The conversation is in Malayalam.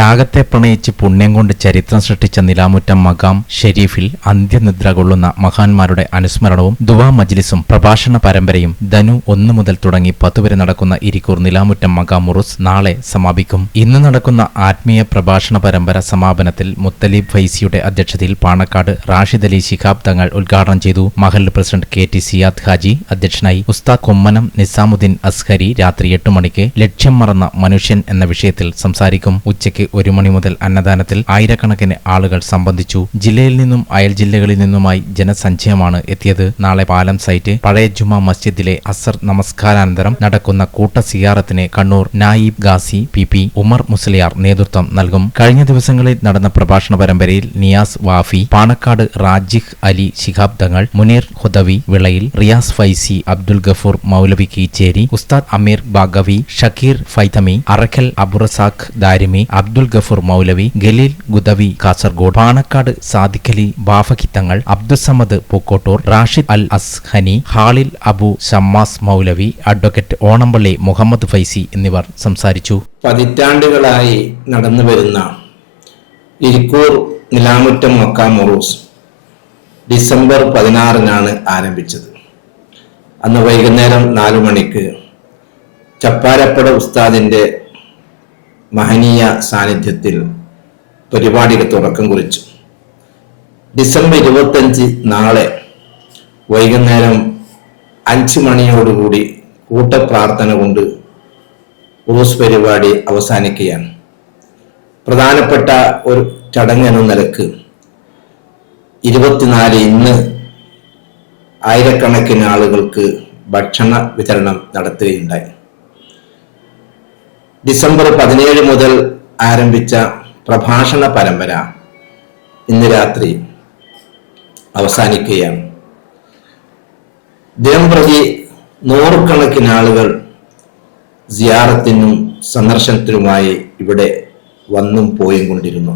ത്യാഗത്തെ പ്രണയിച്ച് പുണ്യം കൊണ്ട് ചരിത്രം സൃഷ്ടിച്ച നിലാമുറ്റം മഖാം ഷെരീഫിൽ അന്ത്യനിദ്ര കൊള്ളുന്ന മഹാന്മാരുടെ അനുസ്മരണവും ദുവാ മജ്ലിസും പ്രഭാഷണ പരമ്പരയും ധനു 1 മുതൽ തുടങ്ങി 10 വരെ നടക്കുന്ന ഇരിക്കൂർ നിലാമുറ്റം മഖാം ഉറുസ് നാളെ സമാപിക്കും. ഇന്ന് നടക്കുന്ന ആത്മീയ പ്രഭാഷണ പരമ്പര സമാപനത്തിൽ മുത്തലീബ് ഫൈസിയുടെ അധ്യക്ഷതയിൽ പാണക്കാട് റാഷിദ് അലി ശിഹാബ് തങ്ങൾ ഉദ്ഘാടനം ചെയ്തു. മഹല്ല് പ്രസിഡന്റ് KT സിയാദ് ഹാജി അധ്യക്ഷനായി. ഉസ്താദ് കൊമ്മനം നിസാമുദ്ദീൻ അസ്ഹരി രാത്രി 8 മണിക്ക് ലക്ഷ്യം മറന്ന മനുഷ്യൻ എന്ന വിഷയത്തിൽ സംസാരിക്കും. ഉച്ചയ്ക്ക് 1 മണി മുതൽ അന്നദാനത്തിൽ ആയിരക്കണക്കിന് ആളുകൾ സംബന്ധിച്ചു. ജില്ലയിൽ നിന്നും അയൽ ജില്ലകളിൽ നിന്നുമായി ജനസഞ്ചയമാണ് എത്തിയത്. നാളെ പാലം സൈറ്റ് പഴയ ജുമാ മസ്ജിദിലെ അസർ നമസ്കാരാനന്തരം നടക്കുന്ന കൂട്ട സിയാറത്തിന് കണ്ണൂർ നായിബ് ഗാസി PP ഉമർ മുസ്ലിയാർ നേതൃത്വം നൽകും. കഴിഞ്ഞ ദിവസങ്ങളിൽ നടന്ന പ്രഭാഷണ പരമ്പരയിൽ നിയാസ് വാഫി, പാണക്കാട് റാജിഹ് അലി ശിഹാബ് തങ്ങൾ, മുനീർ ഹുദവി വിളയിൽ, റിയാസ് ഫൈസി, അബ്ദുൽ ഗഫൂർ മൗലവി കീച്ചേരി, ഉസ്താദ് അമീർ ബാഗവി, ഷക്കീർ ഫൈതമി, അറക്കൽ അബുറസാഖ് ദാരിമി, അബ്ദുൽ ഗഫൂർ മൗലവി, ഗലീൽ ഗുദവി കാസർഗോഡ്, പാണക്കാട് സാദിഖലി ബാഫക്കി തങ്ങൾ, അബ്ദുസമദ് പൂക്കോട്ടൂർ, റാഷിദ് അൽ അസ്ഹനി, ഹാളിൽ അബു ഷമ്മാസ് മൗലവി, അഡ്വക്കേറ്റ് ഓണമ്പള്ളി മുഹമ്മദ് ഫൈസി എന്നിവർ സംസാരിച്ചു. പതിറ്റാണ്ടുകളായി നടന്നുവരുന്ന ഇരിക്കൂർ നിലാമുറ്റം മഖാം ഉറൂസ് ഡിസംബർ 16 ആരംഭിച്ചത്. അന്ന് വൈകുന്നേരം 4 മണിക്ക് ചപ്പാരപ്പട ഉസ്താദിന്റെ മഹനീയ സാന്നിധ്യത്തിൽ പരിപാടിക്ക് തുടക്കം കുറിച്ചു. ഡിസംബർ 25 നാളെ വൈകുന്നേരം 5 മണിയോടുകൂടി കൂട്ടപ്രാർത്ഥന കൊണ്ട് ഉറൂസ് പരിപാടി അവസാനിക്കുകയാണ്. പ്രധാനപ്പെട്ട ഒരു ചടങ്ങെന്ന നിലക്ക് 24 ഇന്ന് ആയിരക്കണക്കിന് ആളുകൾക്ക് ഭക്ഷണ വിതരണം നടത്തുകയുണ്ടായി. ഡിസംബർ 17 മുതൽ ആരംഭിച്ച പ്രഭാഷണ പരമ്പര ഇന്ന് രാത്രി അവസാനിക്കുകയാണ്. ദിനംപ്രതി 100 കണക്കിന് ആളുകൾ സിയാറത്തിനും സന്ദർശനത്തിനുമായി ഇവിടെ വന്നും പോയും കൊണ്ടിരുന്നു.